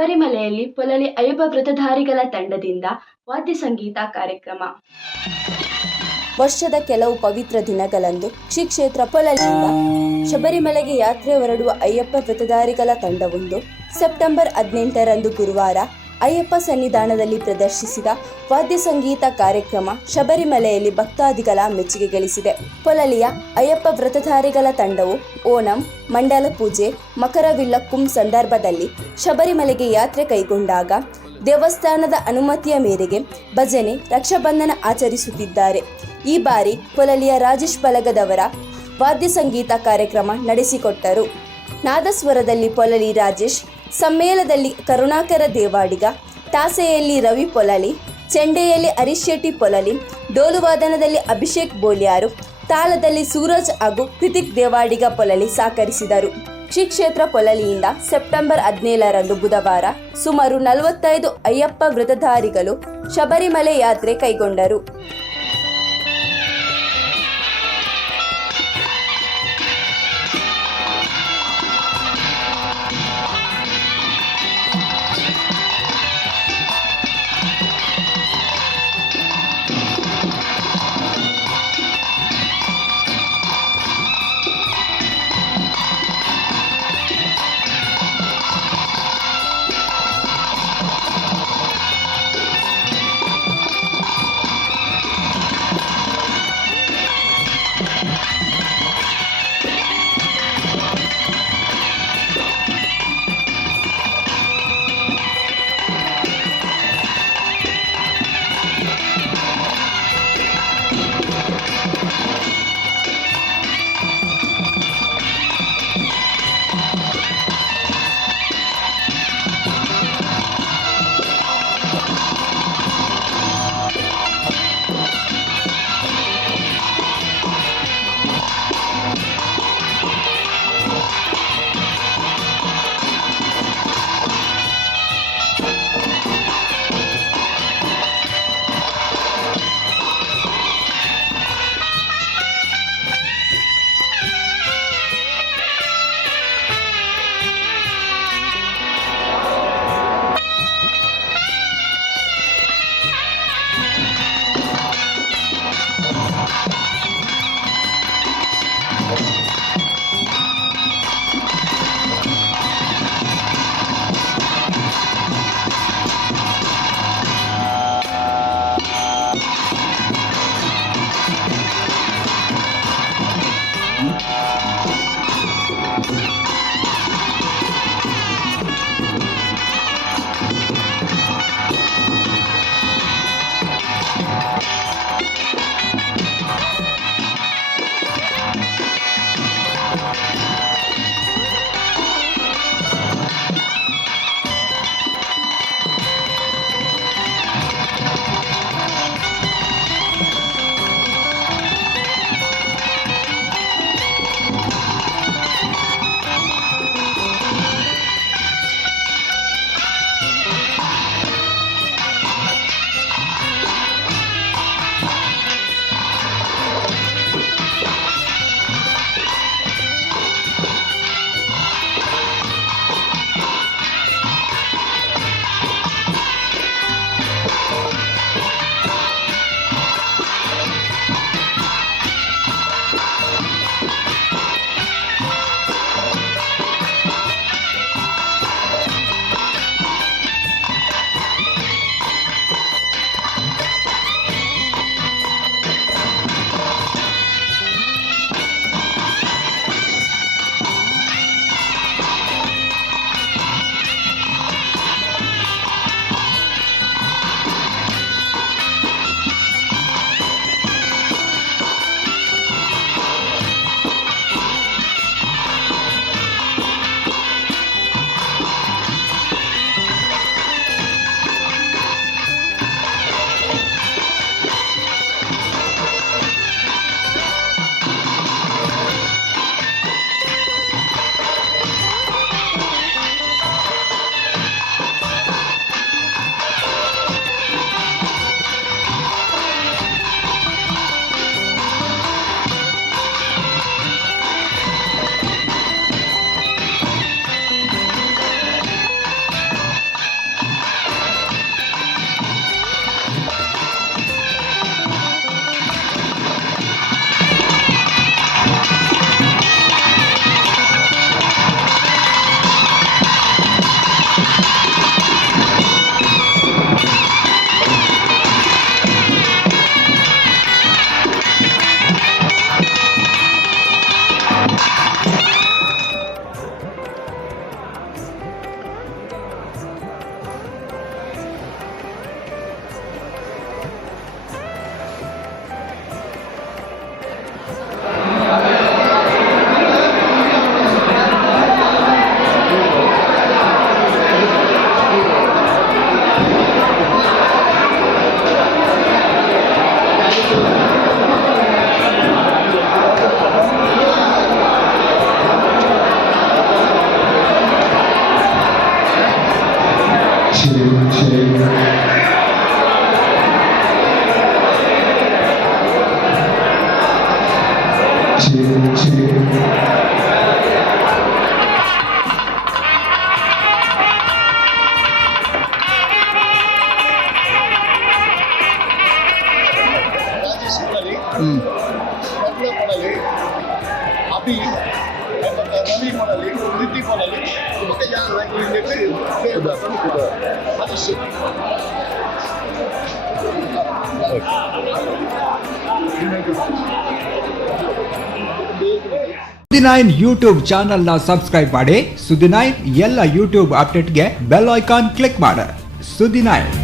ಶಬರಿಮಲೆಯಲ್ಲಿ ಪೊಲಲಿ ಅಯ್ಯಪ್ಪ ವ್ರತಧಾರಿಗಳ ತಂಡದಿಂದ ವಾದ್ಯ ಸಂಗೀತ ಕಾರ್ಯಕ್ರಮ. ವರ್ಷದ ಕೆಲವು ಪವಿತ್ರ ದಿನಗಳಂದು ಶ್ರೀ ಕ್ಷೇತ್ರ ಪೊಲಲಿಯಿಂದ ಶಬರಿಮಲೆಗೆ ಯಾತ್ರೆ ಹೊರಡುವ ಅಯ್ಯಪ್ಪ ವ್ರತಧಾರಿಗಳ ತಂಡವೊಂದು ಸೆಪ್ಟೆಂಬರ್ 18ರಂದು ಗುರುವಾರ ಅಯ್ಯಪ್ಪ ಸನ್ನಿಧಾನದಲ್ಲಿ ಪ್ರದರ್ಶಿಸಿದ ವಾದ್ಯ ಸಂಗೀತ ಕಾರ್ಯಕ್ರಮ ಶಬರಿಮಲೆಯಲ್ಲಿ ಭಕ್ತಾದಿಗಳ ಮೆಚ್ಚುಗೆ ಗಳಿಸಿದೆ. ಪೊಲಲಿಯ ಅಯ್ಯಪ್ಪ ವ್ರತಧಾರಿಗಳ ತಂಡವು ಓಣಂ, ಮಂಡಲ ಪೂಜೆ, ಮಕರವಿಲ್ಲಕ್ಕುಂ ಸಂದರ್ಭದಲ್ಲಿ ಶಬರಿಮಲೆಗೆ ಯಾತ್ರೆ ಕೈಗೊಂಡಾಗ ದೇವಸ್ಥಾನದ ಅನುಮತಿಯ ಮೇರೆಗೆ ಭಜನೆ, ರಕ್ಷಾಬಂಧನ ಆಚರಿಸುತ್ತಿದ್ದಾರೆ. ಈ ಬಾರಿ ಪೊಲಲಿಯ ರಾಜೇಶ್ ಬಲಗದವರ ವಾದ್ಯ ಸಂಗೀತ ಕಾರ್ಯಕ್ರಮ ನಡೆಸಿಕೊಟ್ಟರು. ನಾದಸ್ವರದಲ್ಲಿ ಪೊಲಲಿ ರಾಜೇಶ್, ಸಮ್ಮೇಳದಲ್ಲಿ ಕರುಣಾಕರ ದೇವಾಡಿಗ, ತಾಸೆಯಲ್ಲಿ ರವಿ ಪೊಲಲಿ, ಚೆಂಡೆಯಲ್ಲಿ ಹರೀಶ್ ಶೆಟ್ಟಿ ಪೊಲಲಿ, ಡೋಲುವಾದನದಲ್ಲಿ ಅಭಿಷೇಕ್ ಬೋಲ್ಯಾರು, ತಾಳದಲ್ಲಿ ಸೂರಜ್ ಹಾಗೂ ಕೃತಿಕ್ ದೇವಾಡಿಗ ಪೊಲಲಿ ಸಹಕರಿಸಿದರು. ಶ್ರೀ ಕ್ಷೇತ್ರ ಪೊಲಲಿಯಿಂದ ಸೆಪ್ಟೆಂಬರ್ 17ರಂದು ಬುಧವಾರ ಸುಮಾರು 45 ಅಯ್ಯಪ್ಪ ವ್ರತಧಾರಿಗಳು ಶಬರಿಮಲೆ ಯಾತ್ರೆ ಕೈಗೊಂಡರು. अभी रवि मोडली ऋतिक मोडली ಮತ್ತೆ ಯಾರು ಸುದ್ದಿ9 ಯೂಟ್ಯೂಬ್ ಚಾನೆಲ್ ನ ಸಬ್ಸ್ಕ್ರೈಬ್ ಮಾಡಿ. ಸುದ್ದಿ9 ಎಲ್ಲ ಯೂಟ್ಯೂಬ್ ಅಪ್ಡೇಟ್ಗೆ ಬೆಲ್ ಐಕಾನ್ ಕ್ಲಿಕ್ ಮಾಡಿ. ಸುದ್ದಿ9.